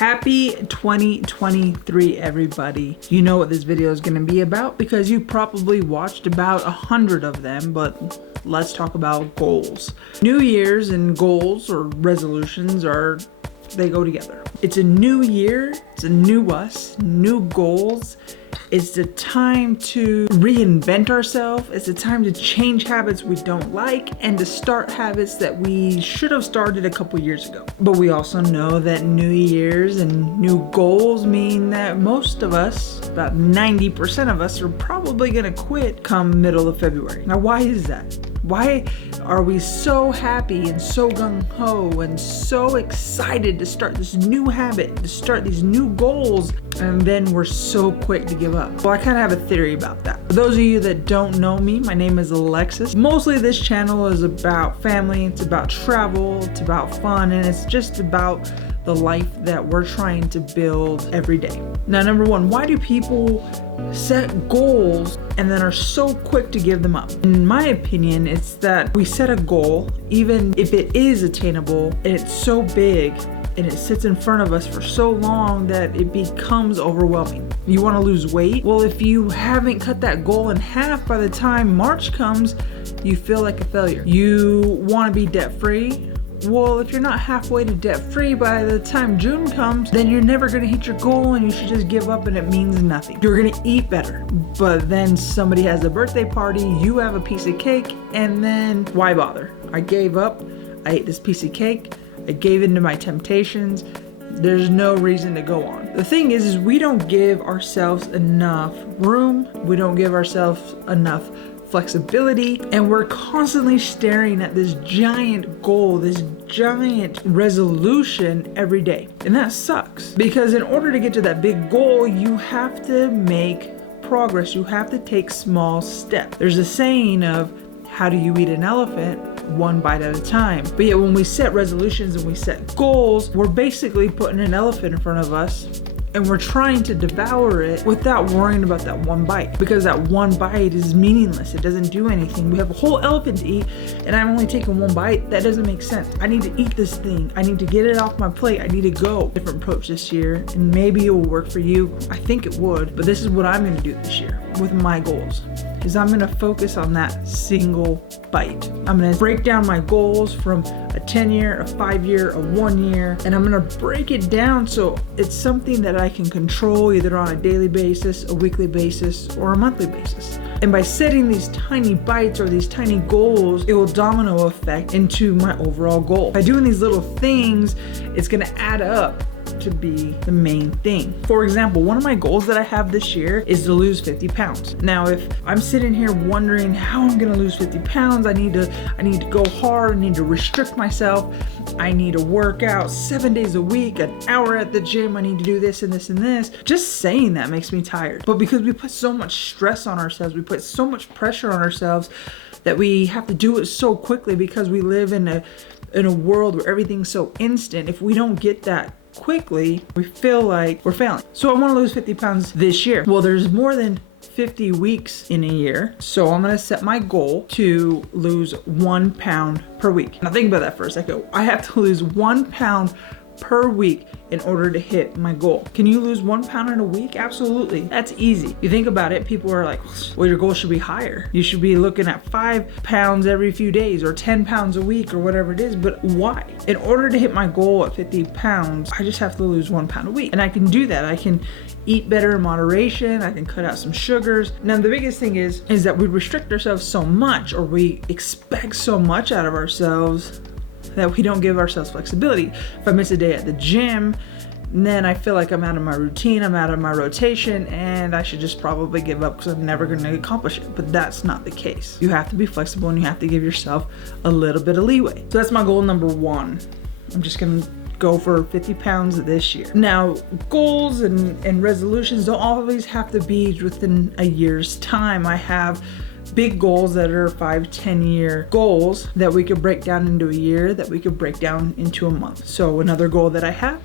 Happy 2023, everybody. You know what this video is going to be about because you probably watched about 100 of them, but let's talk about goals. New Year's and goals or resolutions they go together. It's a new year, it's a new us, new goals. It's the time to reinvent ourselves. It's the time to change habits we don't like and to start habits that we should have started a couple years ago. But we also know that New Year's and new goals mean that most of us, about 90% of us, are probably gonna quit come middle of February. Now, why is that? Why are we so happy and so gung-ho and so excited to start this new habit, to start these new goals, and then we're so quick to give up? Well, I kind of have a theory about that. For those of you that don't know me, my name is Alexis. Mostly this channel is about family, it's about travel, it's about fun, and it's just about the life that we're trying to build every day. Now, number one, why do people set goals and then are so quick to give them up? In my opinion, it's that we set a goal, even if it is attainable, and it's so big and it sits in front of us for so long that it becomes overwhelming. You want to lose weight? Well, if you haven't cut that goal in half by the time March comes, you feel like a failure. You want to be debt-free? Well, if you're not halfway to debt-free by the time June comes, then you're never gonna hit your goal and you should just give up and it means nothing. You're gonna eat better, but then somebody has a birthday party, you have a piece of cake, and then why bother? I gave up, I ate this piece of cake, I gave in to my temptations, there's no reason to go on. The thing is we don't give ourselves enough room, we don't give ourselves enough flexibility, and we're constantly staring at this giant goal, this giant resolution every day. And that sucks because in order to get to that big goal, you have to make progress. You have to take small steps. There's a saying of, how do you eat an elephant? One bite at a time. But yet when we set resolutions and we set goals, we're basically putting an elephant in front of us and we're trying to devour it without worrying about that one bite, because that one bite is meaningless. It doesn't do anything. We have a whole elephant to eat and I'm only taking one bite. That doesn't make sense. I need to eat this thing. I need to get it off my plate. I need to go. Different approach this year, and maybe it will work for you. I think it would, but this is what I'm gonna do this year with my goals, is I'm gonna focus on that single bite. I'm gonna break down my goals from a 10-year, a 5-year, a 1-year, and I'm gonna break it down so it's something that I can control either on a daily basis, a weekly basis, or a monthly basis. And by setting these tiny bites or these tiny goals, it will domino effect into my overall goal. By doing these little things, it's gonna add up to be the main thing. For example, one of my goals that I have this year is to lose 50 pounds. Now, if I'm sitting here wondering how I'm gonna lose 50 pounds, I need to go hard, I need to restrict myself, I need to work out 7 days a week, an hour at the gym, I need to do this and this and this. Just saying that makes me tired. But because we put so much stress on ourselves, we put so much pressure on ourselves that we have to do it so quickly because we live in a world where everything's so instant. If we don't get that quickly, we feel like we're failing. So I want to lose 50 pounds this year. Well, there's more than 50 weeks in a year, so I'm gonna set my goal to lose 1 pound per week. Now think about that for a second. I have to lose 1 pound per week in order to hit my goal. Can you lose 1 pound in a week? Absolutely. That's easy. You think about it, people are like, well, your goal should be higher. You should be looking at 5 pounds every few days or 10 pounds a week or whatever it is. But why? In order to hit my goal at 50 pounds, I just have to lose 1 pound a week. And I can do that. I can eat better in moderation. I can cut out some sugars. Now, the biggest thing is that we restrict ourselves so much, or we expect so much out of ourselves, that we don't give ourselves flexibility. If I miss a day at the gym, then I feel like I'm out of my routine, I'm out of my rotation, and I should just probably give up because I'm never going to accomplish it. But that's not the case. You have to be flexible and you have to give yourself a little bit of leeway. So that's my goal number one. I'm just going to go for 50 pounds this year. Now, goals and resolutions don't always have to be within a year's time. I have big goals that are 5-10-year goals that we could break down into a year, that we could break down into a month. So another goal that I have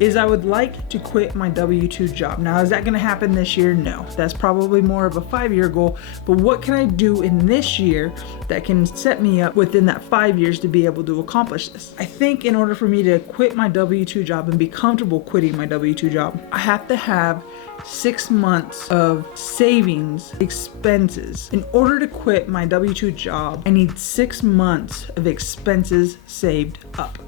is I would like to quit my W-2 job. Now, is that gonna happen this year? No, that's probably more of a 5-year goal, but what can I do in this year that can set me up within that 5 years to be able to accomplish this? I think in order for me to quit my W-2 job and be comfortable quitting my W-2 job, I have to have 6 months of savings expenses. In order to quit my W-2 job, I need 6 months of expenses saved up,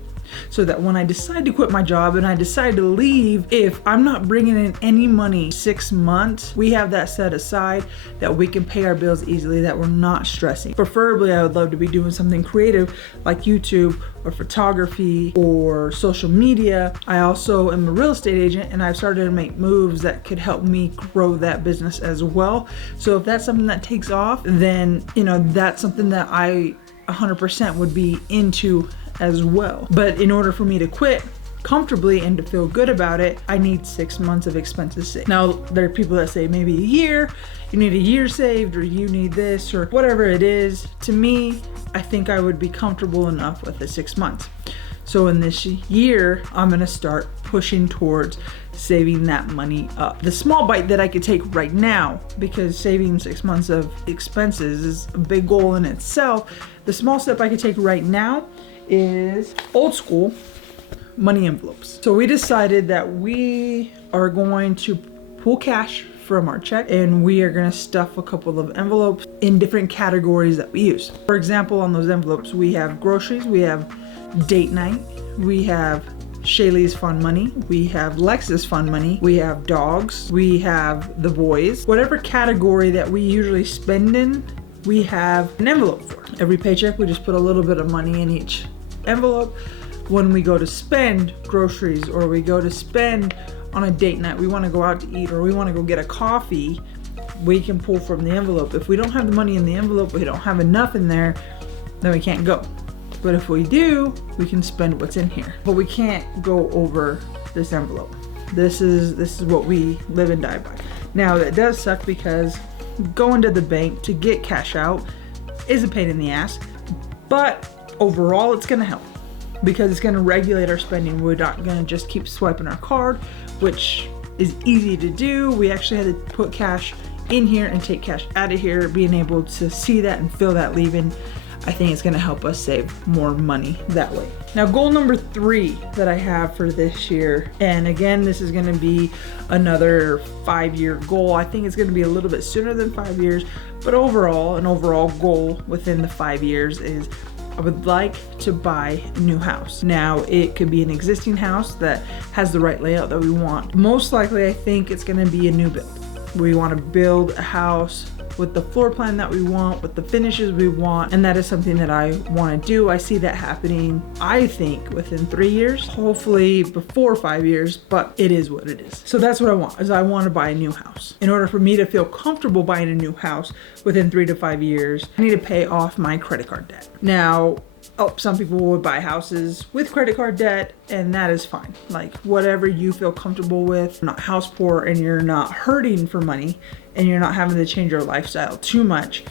so that when I decide to quit my job and I decide to leave, if I'm not bringing in any money 6 months, we have that set aside that we can pay our bills easily, that we're not stressing. Preferably, I would love to be doing something creative like YouTube or photography or social media. I also am a real estate agent, and I've started to make moves that could help me grow that business as well. So if that's something that takes off, then that's something that I 100% would be into as well. But in order for me to quit comfortably and to feel good about it, I need 6 months of expenses saved. Now, there are people that say maybe a year, you need a year saved, or you need this, or whatever it is. To me, I think I would be comfortable enough with the 6 months. So in this year, I'm gonna start pushing towards saving that money up. The small bite that I could take right now, because saving 6 months of expenses is a big goal in itself, the small step I could take right now is old school money envelopes. So we decided that we are going to pull cash from our check, and we are going to stuff a couple of envelopes in different categories that we use. For example, on those envelopes, we have groceries, we have date night, we have Shaylee's fun money, we have Lex's fun money, we have dogs, we have the boys. Whatever category that we usually spend in, we have an envelope for. Every paycheck, we just put a little bit of money in each envelope. When we go to spend groceries, or we go to spend on a date night, we want to go out to eat, or we want to go get a coffee, we can pull from the envelope. If we don't have the money in the envelope, we don't have enough in there, then we can't go. But if we do, we can spend what's in here. But we can't go over this envelope. This is what we live and die by. Now, that does suck, because going to the bank to get cash out is a pain in the ass, but overall it's gonna help, because it's gonna regulate our spending. We're not gonna just keep swiping our card, which is easy to do. We actually had to put cash in here and take cash out of here. Being able to see that and feel that leaving, I think it's gonna help us save more money that way. Now, goal number 3 that I have for this year, and again, this is gonna be another 5-year goal. I think it's gonna be a little bit sooner than 5 years, but overall, an overall goal within the 5 years is I would like to buy a new house. Now, it could be an existing house that has the right layout that we want. Most likely, I think it's gonna be a new build. We wanna build a house with the floor plan that we want, with the finishes we want, and that is something that I want to do. I see that happening, I think, within 3 years, hopefully before 5 years, but it is what it is. So that's what I want, is I want to buy a new house. In order for me to feel comfortable buying a new house within 3 to 5 years, I need to pay off my credit card debt. Now, some people would buy houses with credit card debt, and that is fine. Like, whatever you feel comfortable with. You're not house poor, and you're not hurting for money, and you're not having to change your lifestyle too much,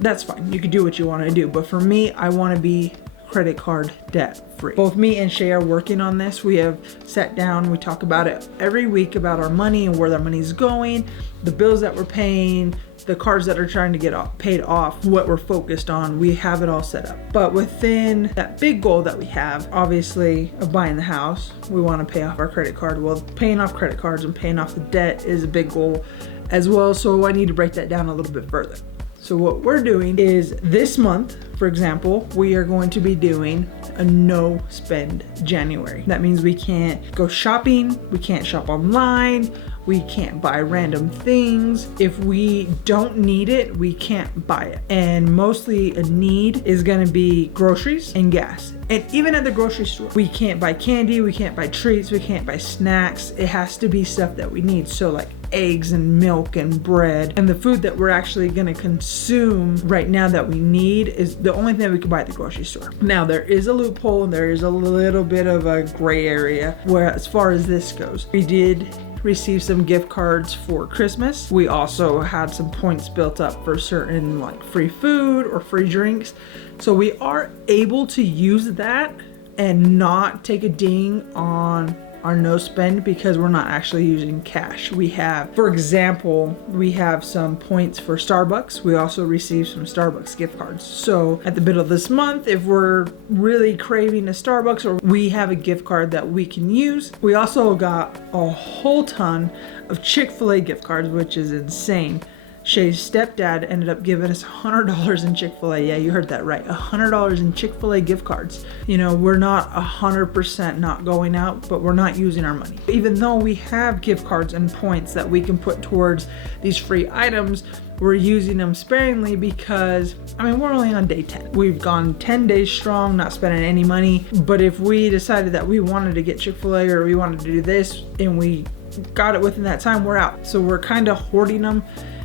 that's fine. You can do what you want to do. But for me, I want to be credit card debt free. Both me and Shay are working on this. We have sat down, we talk about it every week, about our money and where our money's going, the bills that we're paying, the cards that are trying to get paid off, what we're focused on. We have it all set up. But within that big goal that we have, obviously, of buying the house, we want to pay off our credit card. Well, paying off credit cards and paying off the debt is a big goal as well. So I need to break that down a little bit further. So what we're doing is, this month, for example, we are going to be doing a no spend January. That means we can't go shopping, we can't shop online, we can't buy random things. If we don't need it, we can't buy it. And mostly a need is gonna be groceries and gas. And even at the grocery store, we can't buy candy, we can't buy treats, we can't buy snacks. It has to be stuff that we need. So like eggs and milk and bread, and the food that we're actually gonna consume right now that we need is the only thing that we can buy at the grocery store. Now, there is a loophole and there is a little bit of a gray area where, as far as this goes, we did receive some gift cards for Christmas. We also had some points built up for certain like free food or free drinks. So we are able to use that and not take a ding on our no spend because we're not actually using cash. We have, for example, we have some points for Starbucks. We also receive some Starbucks gift cards. So at the middle of this month, if we're really craving a Starbucks or we have a gift card that we can use, we also got a whole ton of Chick-fil-A gift cards, which is insane. Shay's stepdad ended up giving us $100 in Chick-fil-A. Yeah, you heard that right. $100 in Chick-fil-A gift cards. You know, we're not 100% not going out, but we're not using our money. Even though we have gift cards and points that we can put towards these free items, we're using them sparingly because, I mean, we're only on day 10. We've gone 10 days strong, not spending any money. But if we decided that we wanted to get Chick-fil-A or we wanted to do this and we got it within that time, we're out. So we're kind of hoarding them,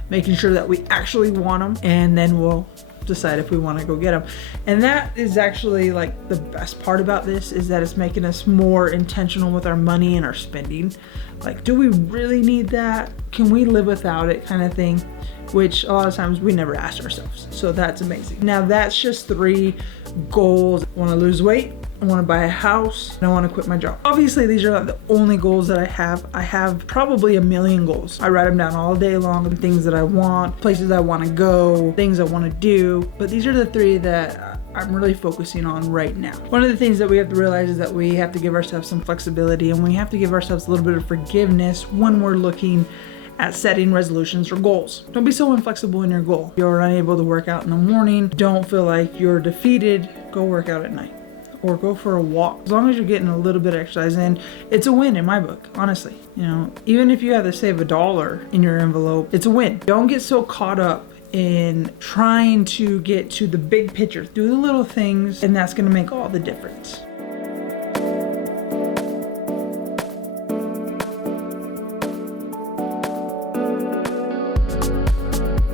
making sure that we actually want them, and then we'll decide if we want to go get them. And that is actually like the best part about this, is that it's making us more intentional with our money and our spending. Like, do we really need that? Can we live without it, kind of thing, which a lot of times we never ask ourselves. So that's amazing. Now that's just 3 goals. I want to lose weight, I want to buy a house, and I want to quit my job. Obviously, these are not the only goals that I have. I have probably 1 million goals. I write them down all day long, the things that I want, places I want to go, things I want to do. But these are the 3 that I'm really focusing on right now. One of the things that we have to realize is that we have to give ourselves some flexibility, and we have to give ourselves a little bit of forgiveness when we're looking at setting resolutions or goals. Don't be so inflexible in your goal. If you're unable to work out in the morning, don't feel like you're defeated. Go work out at night or go for a walk. As long as you're getting a little bit of exercise in, it's a win in my book, honestly. You know, even if you have to save $1 in your envelope, it's a win. Don't get so caught up in trying to get to the big picture. Do the little things, and that's gonna make all the difference.